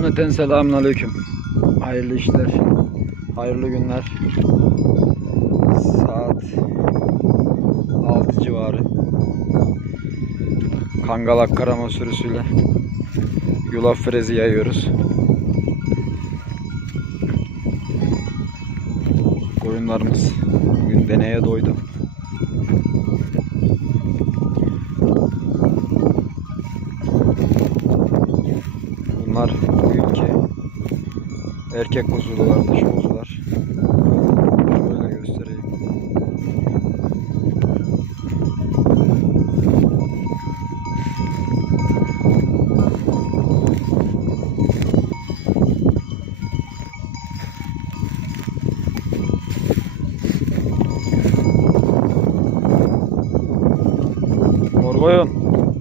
Cümleten selamun aleyküm. Hayırlı işler, hayırlı günler. Saat 6 civarı. Kangalak karama sürüsüyle yulaf frezi yayıyoruz. Koyunlarımız bugün deneye doydu. Erkek kuzular, dişi kuzular. Şöyle göstereyim.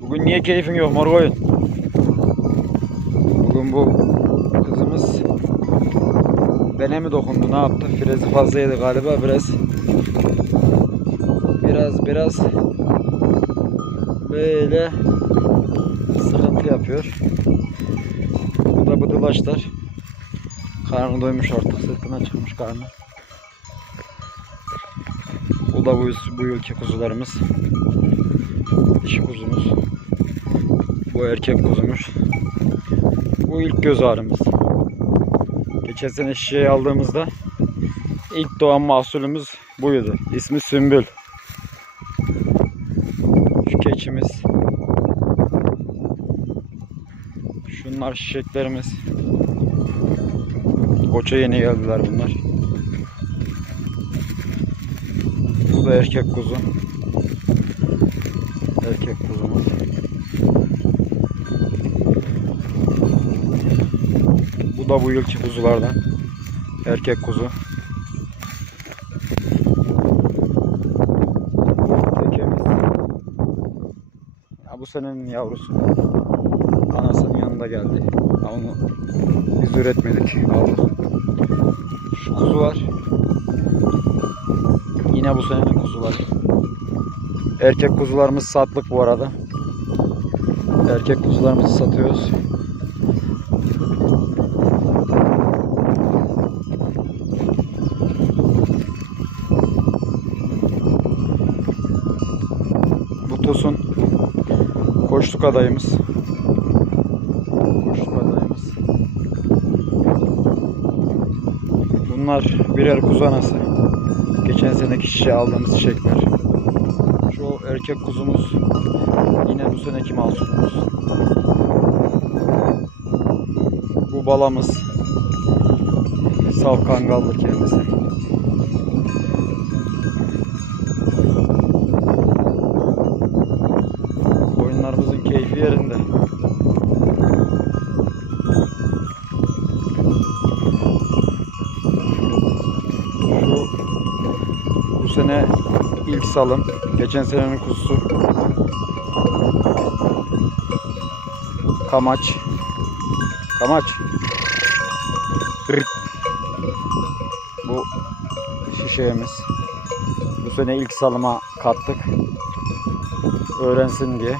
Bugün niye keyfin yok mor koyun? Bugün bu kızımız bene mi dokundu ne yaptı? Frezi fazla yedi galiba biraz biraz biraz böyle sıkıntı yapıyor. Bu da bıdılaşlar. Karnı doymuş artık sırtına çıkmış karnı. Bu da bu, bu ülke kuzularımız. Dişi kuzumuz. Bu erkek kuzumuz. Bu ilk göz ağrımız. Geçen sene şişeyi aldığımızda ilk doğan mahsulümüz buydu. İsmi Sümbül. Şu keçimiz. Şunlar şişeklerimiz. Koça yeni geldiler bunlar. Bu da erkek kuzu. Erkek kuzumuz. Bu da bu yılki kuzulardan. Erkek kuzu. Tekemiz. Ya bu senenin yavrusu. Anasının yanında geldi. Ama onu biz üretmedik. Aldık. Şu kuzu var. Yine bu senenin kuzuları. Erkek kuzularımız satlık bu arada. Erkek kuzularımızı satıyoruz. Bu Tosun koçluk adayımız. Koçluk adayımız. Bunlar birer kuzu anası. Geçen seneki şişe aldığımız çiçekler. Şu erkek kuzumuz yine bu seneki mahsulümüz. Bu balamız saf kangaldır kendisi. Koyunlarımızın keyfi yerinde. Şu bu sene ilk salım. Geçen senenin kuzusu. Kamaç. Kamaç. Bu şişeğimiz. Bu sene ilk salıma kattık. Öğrensin diye.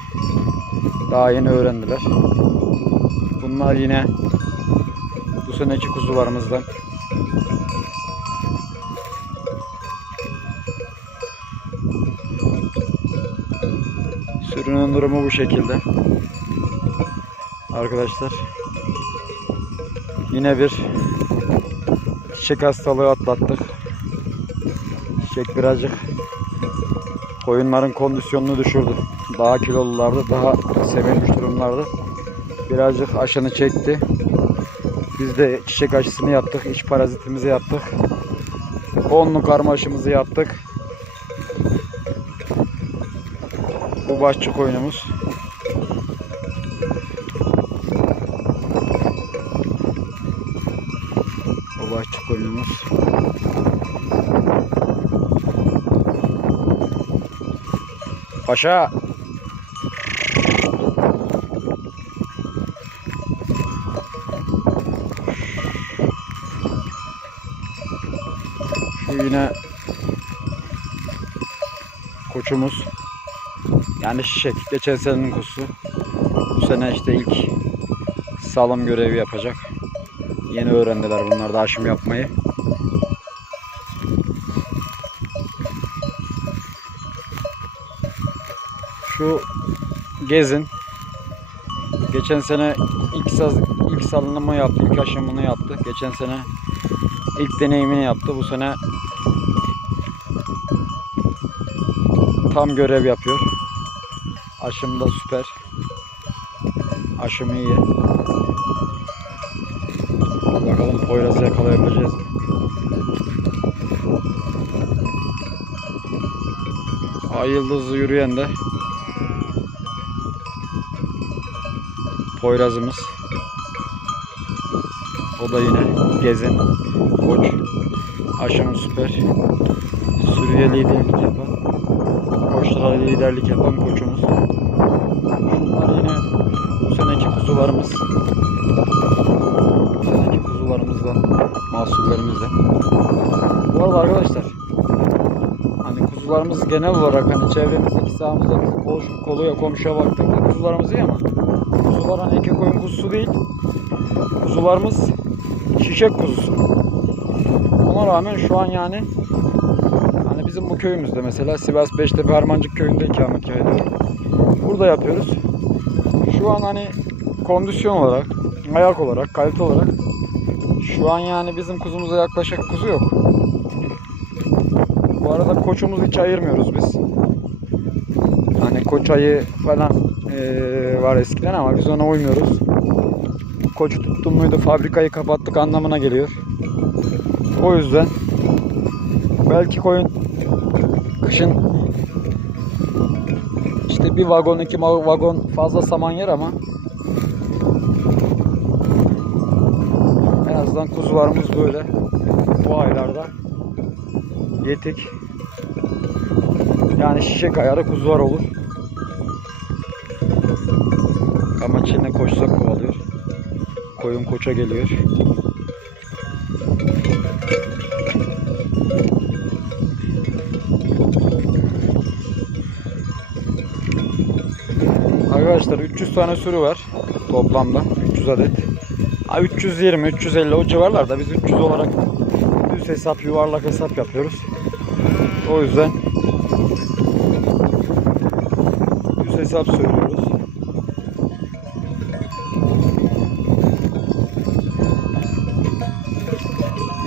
Daha yeni öğrendiler. Bunlar yine bu seneki kuzularımızdan. Sürünün durumu bu şekilde. Arkadaşlar. Yine bir çiçek hastalığı atlattık. Çiçek birazcık koyunların kondisyonunu düşürdü. Daha kilolulardı, daha sevilmiş durumlardı. Birazcık aşını çekti. Biz de çiçek aşısını yaptık, iç parazitimizi yaptık. Onlu karmaşımızı yaptık. Bu başçı koyunumuz. Bu başçı koyunumuz. Paşa. Şu yine koçumuz. Yani şişek. Geçen senenin kuzusu. Bu sene işte ilk salım görevi yapacak. Yeni öğrendiler bunlar da aşım yapmayı. Şu gezin. Geçen sene ilk saz ilk salınımı yaptı, ilk aşımını yaptı. Geçen sene ilk deneyimini yaptı. Bu sene tam görev yapıyor. Aşım da süper. Aşım iyi. Bakalım Poyraz'ı yakalayabileceğiz mi? Ay yıldızlı yürüyen de Poyraz'ımız. O da yine gezin koç. Aşımı süper. Sürüye liderlik yapan. Koçlara liderlik yapan koçumuz. Şunlar yine bu seneki kuzularımız. Bu seneki kuzularımızdan, mahsullerimizden. Bu arada arkadaşlar hani kuzularımız genel olarak hani çevremizdeki sahamızdaki kol, koluya komşuya baktığımızda kuzularımız iyi ama kuzular hani iki koyun kuzusu değil. Kuzularımız şişek kuzusu. Ona rağmen şu an yani bizim bu köyümüzde mesela Sivas Beştepe Harmancık köyünde ikametgah ediyor. Burada yapıyoruz. Şu an hani kondisyon olarak, ayak olarak, kalite olarak şu an yani bizim kuzumuza yaklaşık kuzu yok. Bu arada koçumuzu hiç ayırmıyoruz biz. Hani koç ayı falan eee, var eskiden ama biz ona uymuyoruz. Koçu tuttum muydu fabrikayı kapattık anlamına geliyor. O yüzden belki koyun kışın işte bir vagon iki vagon fazla saman yer ama en azından kuzularımız böyle bu aylarda yetik. Yani şişek ayarı kuzular olur. Ama içinde koçsak kovalıyor. Koyun koça geliyor Arkadaşlar 300 tane sürü var toplamda 300 adet. Ha 320 350 o civarlarda biz 300 olarak düz hesap yuvarlak hesap yapıyoruz. O yüzden düz hesap söylüyoruz.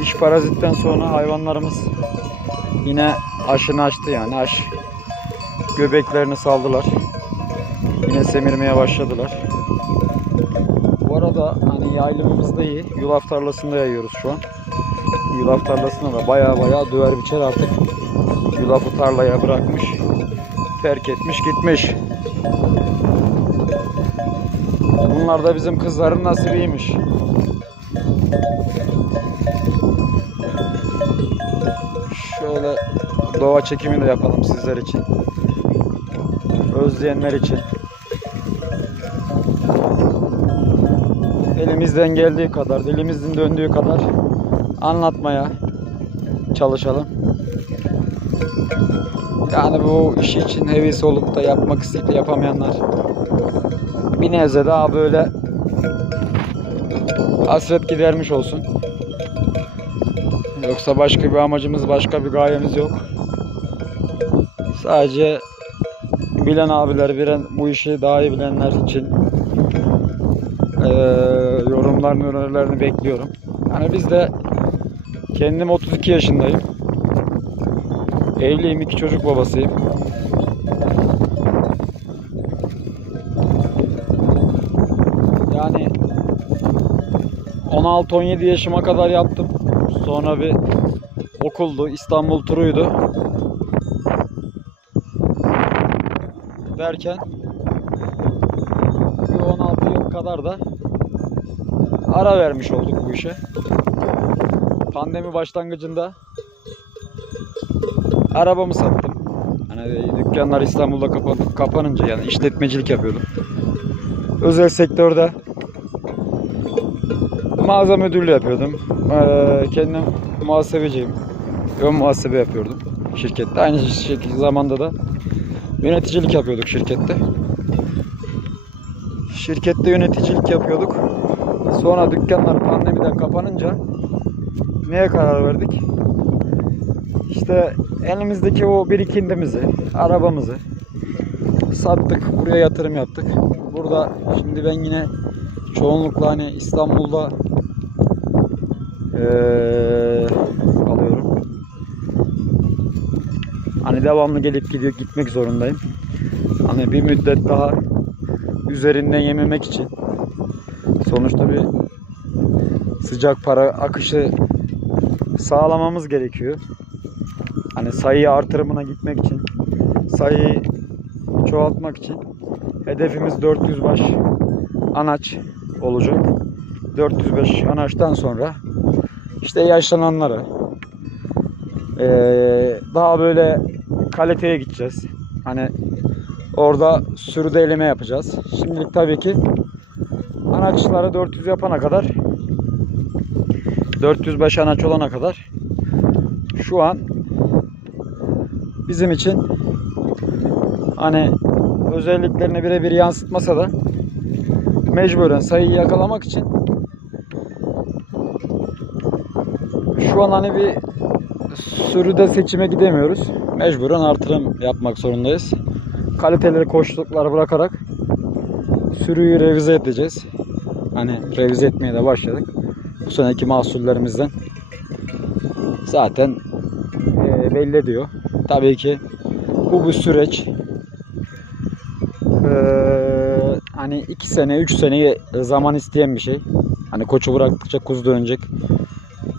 İş parazitten sonra hayvanlarımız yine aşını açtı yani aş göbeklerini saldılar. Semirmeye başladılar. Bu arada hani yaylımımız da iyi. Yulaf tarlasında yayıyoruz şu an. Yulaf tarlasında da baya baya döver biçer artık. Yulafı tarlaya bırakmış. Terk etmiş gitmiş. Bunlar da bizim kızların nasibiymiş. Şöyle doğa çekimi de yapalım sizler için. Özleyenler için. Elimizden geldiği kadar, dilimizin döndüğü kadar anlatmaya çalışalım. Yani bu işi için heves olup da yapmak isteyip de yapamayanlar bir nebze daha böyle hasret gidermiş olsun. Yoksa başka bir amacımız, başka bir gayemiz yok. Sadece bilen abiler, bilen bu işi daha iyi bilenler için eee yorumlarını, önerilerini bekliyorum. Yani biz de kendim 32 yaşındayım. Evliyim, iki çocuk babasıyım. Yani 16-17 yaşıma kadar yaptım. Sonra bir okuldu, İstanbul turuydu. Derken bir 16 yıl kadar da ara vermiş olduk bu işe. Pandemi başlangıcında arabamı sattım. Hani dükkanlar İstanbul'da kapan- kapanınca yani işletmecilik yapıyordum. Özel sektörde mağaza müdürlüğü yapıyordum. Ee, kendim muhasebeciyim. Ön muhasebe yapıyordum şirkette. Aynı şekilde zamanda da yöneticilik yapıyorduk şirkette. Şirkette yöneticilik yapıyorduk. Sonra dükkanlar pandemiden kapanınca neye karar verdik? İşte elimizdeki o birikintimizi, arabamızı sattık. Buraya yatırım yaptık. Burada şimdi ben yine çoğunlukla hani İstanbul'da eee kalıyorum. Hani devamlı gelip gidiyor gitmek zorundayım. Hani bir müddet daha üzerinden yememek için sonuçta bir sıcak para akışı sağlamamız gerekiyor. Hani sayı artırımına gitmek için, sayıyı çoğaltmak için hedefimiz 400 baş anaç olacak. 405 anaçtan sonra işte yaşlananlara eee, daha böyle kaliteye gideceğiz. Hani orada sürüde eleme yapacağız. Şimdilik tabii ki anaçları 400 yapana kadar 405 anaç olana kadar şu an bizim için hani özelliklerini birebir yansıtmasa da mecburen sayıyı yakalamak için şu an hani bir sürüde seçime gidemiyoruz. Mecburen artırım yapmak zorundayız. Kaliteli koşuluklar bırakarak sürüyü revize edeceğiz. Hani revize etmeye de başladık. Bu seneki mahsullerimizden zaten e, belli ediyor. Tabii ki bu bir süreç. Ee, hani 2 sene 3 sene zaman isteyen bir şey. Hani koçu bıraktıkça kuzu dönecek.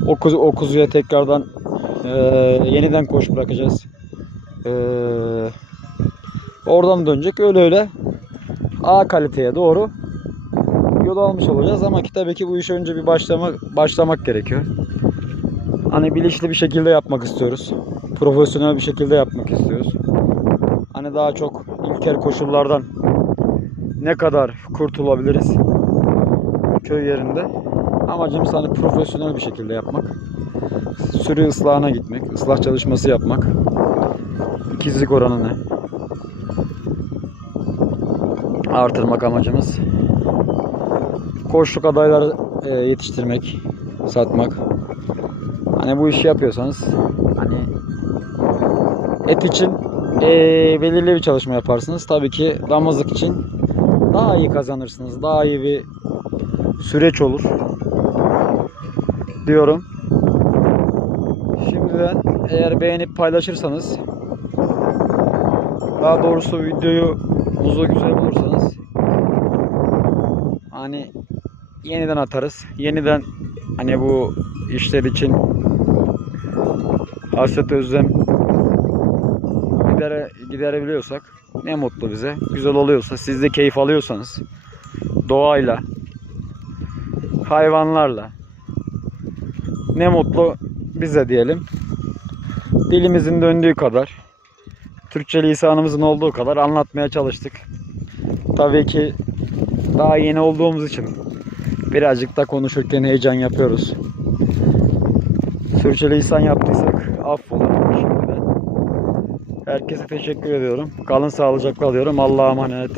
O, kuzu, o kuzuya tekrardan e, yeniden koç bırakacağız. Ee, oradan dönecek. Öyle öyle A kaliteye doğru yol almış olacağız ama ki tabii ki bu işe önce bir başlamak başlamak gerekiyor. Hani bilinçli bir şekilde yapmak istiyoruz. Profesyonel bir şekilde yapmak istiyoruz. Hani daha çok ilkel koşullardan ne kadar kurtulabiliriz köy yerinde. Amacımız hani profesyonel bir şekilde yapmak. Sürü ıslahına gitmek, ıslah çalışması yapmak. İkizlik oranını artırmak amacımız. Koçluk adayları e, yetiştirmek, satmak. Hani bu işi yapıyorsanız hani et için e, belirli bir çalışma yaparsınız. Tabii ki damızlık için daha iyi kazanırsınız. Daha iyi bir süreç olur diyorum. Şimdiden eğer beğenip paylaşırsanız daha doğrusu videoyu muzu güzel bulursanız hani yeniden atarız. Yeniden hani bu işler için hasret özlem gidere, giderebiliyorsak ne mutlu bize. Güzel oluyorsa, siz de keyif alıyorsanız doğayla, hayvanlarla ne mutlu bize diyelim. Dilimizin döndüğü kadar, Türkçe lisanımızın olduğu kadar anlatmaya çalıştık. Tabii ki daha yeni olduğumuz için birazcık da konuşurken heyecan yapıyoruz. Türkçe lisan yaptıysak affola şimdiden. Herkese teşekkür ediyorum. Kalın sağlıcakla diyorum. Allah'a emanet.